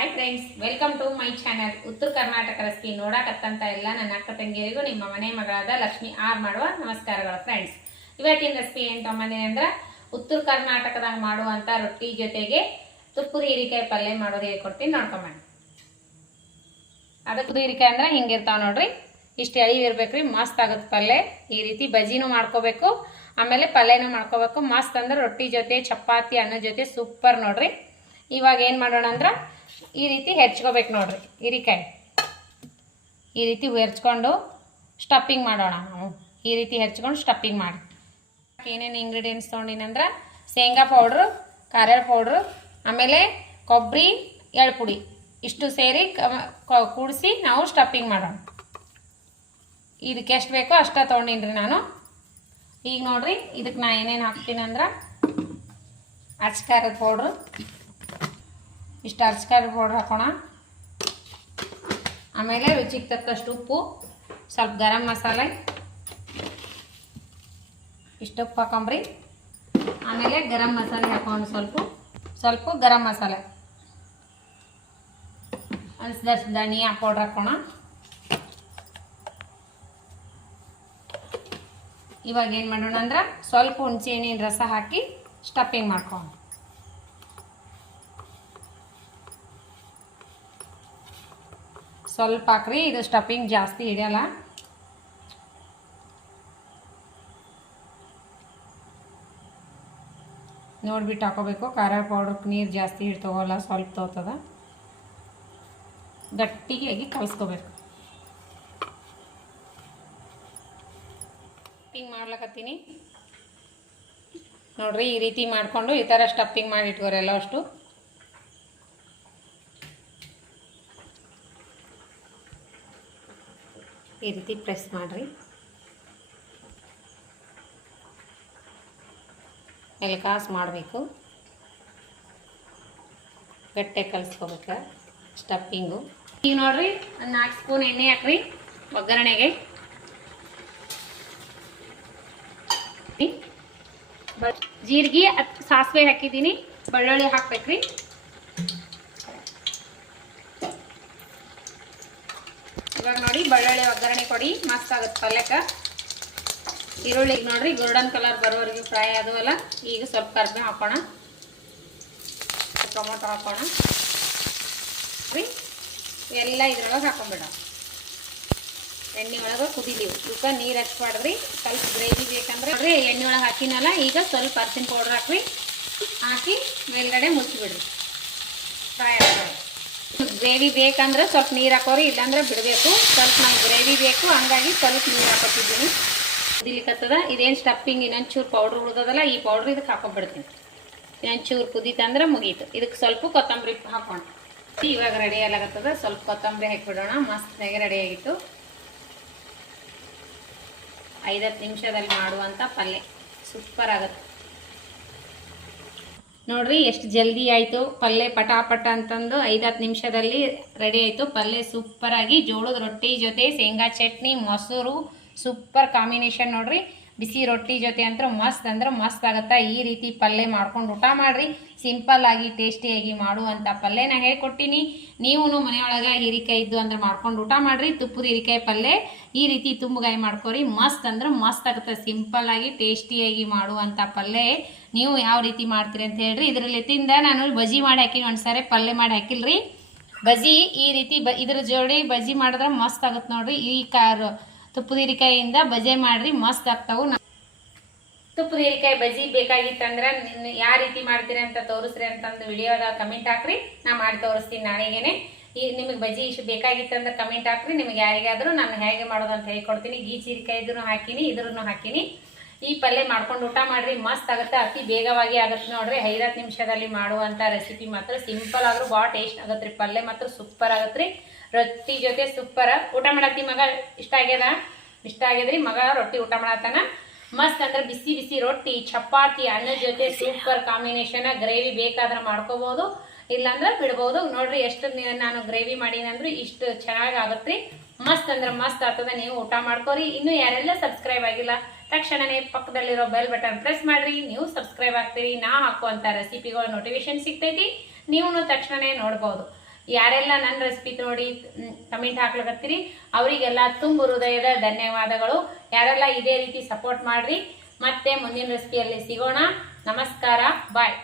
Hi friends welcome to my channel Uttara Karnataka recipe ನೋಡಕತ್ತಂತ ಎಲ್ಲ ನನ್ನ ಅಕ್ಕ ತಂಗಿಯರಿಗೂ, ನಿಮ್ಮ ಮನೆ ಮಗಳಾದ ಲಕ್ಷ್ಮಿ ಆರ್ ಮಾಡುವ ನಮಸ್ಕಾರಗಳು ಫ್ರೆಂಡ್ಸ್ ಇವತ್ತಿನ ರೆಸಿಪಿ ಏನ್ ತಮ್ಮನೆ ಅಂದ್ರೆ ಉತ್ತರ ಕರ್ನಾಟಕದಾಗ ಮಾಡುವಂಥ ರೊಟ್ಟಿ ಜೊತೆಗೆ ತುಪ್ಪದ ಹೀರಿಕಾಯಿ ಪಲ್ಯ ಮಾಡೋದು ಹೇಳ್ಕೊಡ್ತೀನಿ ಅದಕ್ಕೆ ಹೀರಿಕಾಯಿ ಅಂದ್ರೆ ಹಿಂಗಿರ್ತಾವ ನೋಡ್ರಿ. ಇಷ್ಟು ಎಳಿ ಇರ್ಬೇಕ್ರಿ, ಮಸ್ತ್ ಆಗುತ್ತೆ ಪಲ್ಯ. ಈ ರೀತಿ ಬಜಿನೂ ಮಾಡ್ಕೋಬೇಕು. ಆಮೇಲೆ ಪಲ್ಯನೂ ಮಾಡ್ಕೋಬೇಕು. ಮಸ್ತ್ ಅಂದ್ರೆ ರೊಟ್ಟಿ ಜೊತೆ, ಚಪಾತಿ, ಅನ್ನ ಜೊತೆ ಸೂಪರ್ ನೋಡ್ರಿ. ಇವಾಗ ಏನು ಮಾಡೋಣ ಅಂದ್ರೆ ಈ ರೀತಿ ಹೆಚ್ಕೋಬೇಕು ನೋಡ್ರಿ ಹೀರಿಕಾಯಿ ಈ ರೀತಿ ಹೆರ್ಚ್ಕೊಂಡು ಸ್ಟಫಿಂಗ್ ಮಾಡೋಣ ನಾವು. ಈ ರೀತಿ ಹೆಚ್ಕೊಂಡು ಸ್ಟಫಿಂಗ್ ಮಾಡಿ. ಏನೇನು ಇಂಗ್ರೀಡಿಯೆಂಟ್ಸ್ ತೊಗೊಂಡಿನಂದ್ರೆ ಶೇಂಗಾ ಪೌಡ್ರು ಕಾರ್ಯಾಳ ಪೌಡ್ರು ಆಮೇಲೆ ಕೊಬ್ಬರಿ ಎಳ್ಳು ಪುಡಿ ಇಷ್ಟು ಸೇರಿ ಕೂಡಿಸಿ ನಾವು ಸ್ಟಫಿಂಗ್ ಮಾಡೋಣ. ಇದಕ್ಕೆ ಎಷ್ಟು ಬೇಕೋ ಅಷ್ಟೇ ತೊಗೊಂಡಿನ್ರಿ ನಾನು. ಈಗ ನೋಡ್ರಿ ಇದಕ್ಕೆ ನಾ ಏನೇನು ಹಾಕ್ತೀನಿ ಅಂದ್ರೆ ಅಚ್ಕಾರದ ಪೌಡ್ರು ಇಷ್ಟು ಅರ್ಸ್ಕಾಯಿ ಪೌಡ್ರ್ ಹಾಕೋಣ. ಆಮೇಲೆ ರುಚಿಗೆ ತಕ್ಕಷ್ಟು ಉಪ್ಪು, ಸ್ವಲ್ಪ ಗರಂ ಮಸಾಲೆ, ಇಷ್ಟು ಉಪ್ಪು ಹಾಕೊಂಬ್ರಿ. ಆಮೇಲೆ ಗರಂ ಮಸಾಲೆ ಹಾಕೊಂಡು ಸ್ವಲ್ಪ ಸ್ವಲ್ಪ ಗರಂ ಮಸಾಲೆ. ಅನ್ಸ್ದಷ್ಟು ಧನಿಯಾ ಪೌಡ್ರ್ ಹಾಕೋಣ. ಇವಾಗ ಏನು ಮಾಡೋಣ ಅಂದ್ರೆ ಸ್ವಲ್ಪ ಹುಣಸೆ ಹಣ್ಣಿನ ರಸ ಹಾಕಿ ಸ್ಟಫಿಂಗ್ ಮಾಡ್ಕೊಂಡು ಸ್ವಲ್ಪ ಹಾಕ್ರಿ, ಇದು ಸ್ಟಫಿಂಗ್ ಜಾಸ್ತಿ ಹಿಡಿಯಲ್ಲ. ನೋಡ್ಬಿಟ್ಟು ಹಾಕೋಬೇಕು, ಖಾರ ಪೌಡ್ರಕ್ಕೆ ನೀರು ಜಾಸ್ತಿ ಹಿಡ್ ತಗೋಲ್ಲ, ಸ್ವಲ್ಪ ತೋತದ. ಗಟ್ಟಿಗೆ ಕಲಿಸ್ಕೋಬೇಕು. ಸ್ಟಫಿಂಗ್ ಮಾಡ್ಲಕತ್ತೀನಿ. ನೋಡ್ರಿ, ಈ ರೀತಿ ಮಾಡಿಕೊಂಡು ಈ ಥರ ಸ್ಟಫಿಂಗ್ ಮಾಡಿ ಇಟ್ಕೋರಿ ಎಲ್ಲ ಅಷ್ಟು ಈ ರೀತಿ ಪ್ರೆಸ್ ಮಾಡಿರಿ. ಎಲ್ಕಾಸ್ ಮಾಡಬೇಕು. ಗಟ್ಟೆ ಕಲಿಸ್ಕೋಬೇಕು ಸ್ಟಫಿಂಗು. ಈಗ ನೋಡ್ರಿ, ಒಂದು ನಾಲ್ಕು ಸ್ಪೂನ್ ಎಣ್ಣೆ ಹಾಕ್ರಿ ಒಗ್ಗರಣೆಗೆ. ಜೀರಿಗೆ ಸಾಸಿವೆ ಹಾಕಿದ್ದೀನಿ, ಬೆಳ್ಳುಳ್ಳಿ ಹಾಕ್ಬೇಕ್ರಿ ಇವಾಗ ನೋಡಿ ಬೆಳ್ಳುಳ್ಳಿ ಒಗ್ಗರಣೆ ಕೊಡಿ. ಮಸ್ತ್ ಆಗುತ್ತೆ ಪಲ್ಯಕ್ಕೆ. ಈರುಳ್ಳಿಗೆ ನೋಡ್ರಿ ಗೋಲ್ಡನ್ ಕಲರ್ ಬರೋವರೆಗೂ ಫ್ರೈ ಆದವಲ್ಲ, ಈಗ ಸ್ವಲ್ಪ ಕರ್ಬೇವು ಹಾಕೋಣ. ಟೊಮೊಟೊ ಹಾಕೋಣ. ರೀ, ಎಲ್ಲ ಇದ್ರೊಳಗೆ ಹಾಕೊಂಬಿಡ ಎಣ್ಣೆ ಒಳಗೆ ಕುದಿಲಿವು. ಇವಕ್ಕೆ ನೀರು ಹಚ್ಬಾರ್ದ್ರಿ, ಸ್ವಲ್ಪ ಗ್ರೇವಿ ಬೇಕಂದ್ರೆ. ನೋಡ್ರಿ, ಎಣ್ಣೆ ಒಳಗೆ ಹಾಕಿನಲ್ಲ, ಈಗ ಸ್ವಲ್ಪ ಅರ್ಸಿನ ಪೌಡ್ರ್ ಹಾಕ್ರಿ. ಹಾಕಿ ಮೇಲ್ಗಡೆ ಮುಚ್ಚಿಬಿಡ್ರಿ. ಫ್ರೈ ಆಗ್ತದೆ ಗ್ರೇವಿ ಬೇಕಂದ್ರೆ ಸ್ವಲ್ಪ ನೀರು ಹಾಕೋರಿ, ಇಲ್ಲಾಂದ್ರೆ ಬಿಡಬೇಕು. ಸ್ವಲ್ಪ ನಾವು ಗ್ರೇವಿ ಬೇಕು, ಹಂಗಾಗಿ ಸ್ವಲ್ಪ ನೀರು ಹಾಕೋತಿದ್ದೀನಿ. ಕುದಿಲಿಕ್ಕತ್ತದ ಇದೇನು ಸ್ಟಫಿಂಗ್ ಇನ್ನೊಂಚೂರು ಪೌಡ್ರ್ ಉಳ್ದದಲ್ಲ, ಈ ಪೌಡ್ರ್ ಇದಕ್ಕೆ ಹಾಕೊಂಡ್ಬಿಡ್ತೀನಿ ಇನ್ನೊಂದು ಚೂರು ಕುದೀತಂದ್ರೆ ಮುಗೀತು. ಇದಕ್ಕೆ ಸ್ವಲ್ಪ ಕೊತ್ತಂಬರಿ ಹಾಕೋಣ. ಇವಾಗ ರೆಡಿ ಆಗತ್ತದ ಸ್ವಲ್ಪ ಕೊತ್ತಂಬರಿ ಹಾಕಿಬಿಡೋಣ. ಮಸ್ತ್ನಾಗೆ ರೆಡಿ ಆಗಿತ್ತು. ಐದತ್ತು ನಿಮಿಷದಲ್ಲಿ ಮಾಡುವಂಥ ಪಲ್ಯ. ಸೂಪರ್ ಆಗುತ್ತೆ. ನೋಡ್ರಿ, ಎಷ್ಟು ಜಲ್ದಿ ಆಯಿತು. ಪಲ್ಯ ಪಟಾಪಟ ಅಂತಂದು ಐದತ್ತು ನಿಮಿಷದಲ್ಲಿ ರೆಡಿ ಆಯಿತು. ಪಲ್ಯ ಸೂಪರಾಗಿ ಜೋಳದ ರೊಟ್ಟಿ ಜೊತೆ, ಶೇಂಗಾ ಚಟ್ನಿ, ಮೊಸರು ಸೂಪರ್ ಕಾಂಬಿನೇಷನ್ ನೋಡ್ರಿ. ಬಿಸಿ ರೊಟ್ಟಿ ಜೊತೆ ಅಂತ ಮಸ್ತ್ ಅಂದ್ರೆ ಮಸ್ತ್ ಆಗತ್ತ. ಈ ರೀತಿ ಪಲ್ಯ ಮಾಡ್ಕೊಂಡು ಊಟ ಮಾಡ್ರಿ. ಸಿಂಪಲ್ ಆಗಿ ಟೇಸ್ಟಿಯಾಗಿ ಮಾಡುವಂಥ ನಾ ಹೇಳ್ಕೊಟ್ಟಿನಿ. ನೀವು ಮನೆಯೊಳಗೆ ಹೀರಿಕಾಯಿ ಇದ್ದು ಅಂದ್ರೆ ಮಾಡ್ಕೊಂಡು ಊಟ ಮಾಡ್ರಿ. ತುಪ್ಪದ ಹೀರಿಕಾಯಿ ಪಲ್ಯ ಈ ರೀತಿ ತುಂಬಗಾಯಿ ಮಾಡ್ಕೊರಿ. ಮಸ್ತ್ ಅಂದ್ರೆ ಮಸ್ತ್ ಆಗುತ್ತೆ. ಸಿಂಪಲ್ ಆಗಿ ಟೇಸ್ಟಿಯಾಗಿ ಮಾಡುವಂಥ ಪಲ್ಯ ನೀವು ಯಾವ ರೀತಿ ಮಾಡ್ತೀರಿ ಅಂತ ಹೇಳ್ರಿ. ಇದರಲ್ಲಿ ತಿಂದ ನಾನು ಬಜಿ ಮಾಡಿ ಹಾಕಿನಿ. ಒಂದ್ಸಾರಿ ಪಲ್ಯ ಮಾಡಿ ಹಾಕಿಲ್ರಿ. ಬಜಿ ಈ ರೀತಿ ಬ ಇದ್ರ ಜೋಡಿ ಬಜಿ ಮಾಡಿದ್ರೆ ಮಸ್ತ್ ಆಗುತ್ತೆ ನೋಡ್ರಿ. ಈ ಕಾರ್ ತುಪ್ಪದ ಹೀರಿಕಾಯಿಂದ ಬಜೆ ಮಾಡ್ರಿ, ಮಸ್ತ್ ಆಗ್ತಾವು. ತುಪ್ಪದ ಹೀರಿಕಾಯಿ ಬಜಿ ಬೇಕಾಗಿತ್ತಂದ್ರೆ ಯಾವ ರೀತಿ ಮಾಡ್ತೀರಿ ಅಂತ ತೋರಿಸ್ರಿ ಅಂತಂದು ವಿಡಿಯೋದಾಗ ಕಮೆಂಟ್ ಹಾಕ್ರಿ, ನಾ ಮಾಡಿ ತೋರಿಸ್ತೀನಿ ನಾಳೆಗೇನೆ. ಈ ನಿಮಗೆ ಬಜಿ ಇಷ್ಟು ಬೇಕಾಗಿತ್ತಂದ್ರೆ ಕಮೆಂಟ್ ಹಾಕ್ರಿ, ನಿಮಗೆ ಯಾರಿಗಾದ್ರೂ ನಾನು ಹೇಗೆ ಮಾಡೋದು ಅಂತ ಹೇಳ್ಕೊಡ್ತೀನಿ. ಗೀಚ್ ಹೀರಿಕಾಯಿ ಇದ್ರೂ ಹಾಕಿನಿ ಇದ್ರೂ ಹಾಕಿನಿ. ಈ ಪಲ್ಯ ಮಾಡ್ಕೊಂಡು ಊಟ ಮಾಡ್ರಿ, ಮಸ್ತ್ ಆಗುತ್ತೆ, ಅತಿ ಬೇಗವಾಗಿ ಆಗುತ್ತೆ ನೋಡ್ರಿ. ಐದತ್ತು ನಿಮಿಷದಲ್ಲಿ ಮಾಡುವಂಥ ರೆಸಿಪಿ ಮಾತ್ರ ಸಿಂಪಲ್ ಆದ್ರೂ ಭಾಳ ಟೇಸ್ಟ್ ಆಗತ್ತೆ ರೀ ಪಲ್ಯ ಮಾತ್ರ ಸೂಪರ್ ಆಗತ್ತೆ ರೀ ರೊಟ್ಟಿ ಜೊತೆ ಸೂಪರ್ ಊಟ ಮಾಡತ್ತಿ ಮಗ? ಇಷ್ಟ ಆಗ್ಯದ? ಇಷ್ಟ ಆಗ್ಯದ್ರಿ. ಮಗ ರೊಟ್ಟಿ ಊಟ ಮಾಡತ್ತಾನ. ಮಸ್ತ್ ಅಂದ್ರೆ ಬಿಸಿ ಬಿಸಿ ರೊಟ್ಟಿ, ಚಪಾತಿ ಅನ್ನದ ಜೊತೆ ಸೂಪರ್ ಕಾಂಬಿನೇಷನ್ ಗ್ರೇವಿ ಬೇಕಾದ್ರೆ ಮಾಡ್ಕೋಬಹುದು ಇಲ್ಲಾಂದ್ರೆ ಬಿಡ್ಬೋದು. ನೋಡ್ರಿ ಎಷ್ಟು ನಾನು ಗ್ರೇವಿ ಮಾಡೀನಂದ್ರೆ ಇಷ್ಟು ಚೆನ್ನಾಗಿ ಆಗತ್ರಿ. ಮಸ್ತ್ ಅಂದ್ರೆ ಮಸ್ತ್ ಆಗ್ತದ. ನೀವು ಊಟ ಮಾಡ್ಕೋರಿ. ಇನ್ನು ಯಾರೆಲ್ಲ ಸಬ್ಸ್ಕ್ರೈಬ್ ಆಗಿಲ್ಲ ತಕ್ಷಣನೇ ಪಕ್ಕದಲ್ಲಿರೋ ಬೆಲ್ ಬಟನ್ ಪ್ರೆಸ್ ಮಾಡ್ರಿ, ನೀವು ಸಬ್ಸ್ಕ್ರೈಬ್ ಆಗ್ತೀರಿ, ನಾ ಹಾಕುವಂತ ರೆಸಿಪಿಗಳ ನೋಟಿಫಿಕೇಶನ್ ಸಿಗ್ತೈತಿ ನೀವು ತಕ್ಷಣನೇ ನೋಡ್ಬೋದು. ಯಾರೆಲ್ಲ ನನ್ನ ರೆಸಿಪಿ ನೋಡಿ ಕಮೆಂಟ್ ಹಾಕ್ಲಕತ್ತೀರಿ, ಅವರಿಗೆಲ್ಲ ತುಂಬ ಹೃದಯದ ಧನ್ಯವಾದಗಳು. ಯಾರೆಲ್ಲ ಇದೇ ರೀತಿ ಸಪೋರ್ಟ್ ಮಾಡ್ರಿ, ಮತ್ತೆ ಮುಂದಿನ ರೆಸಿಪಿಯಲ್ಲಿ ಸಿಗೋಣ. ನಮಸ್ಕಾರ ಬಾಯ್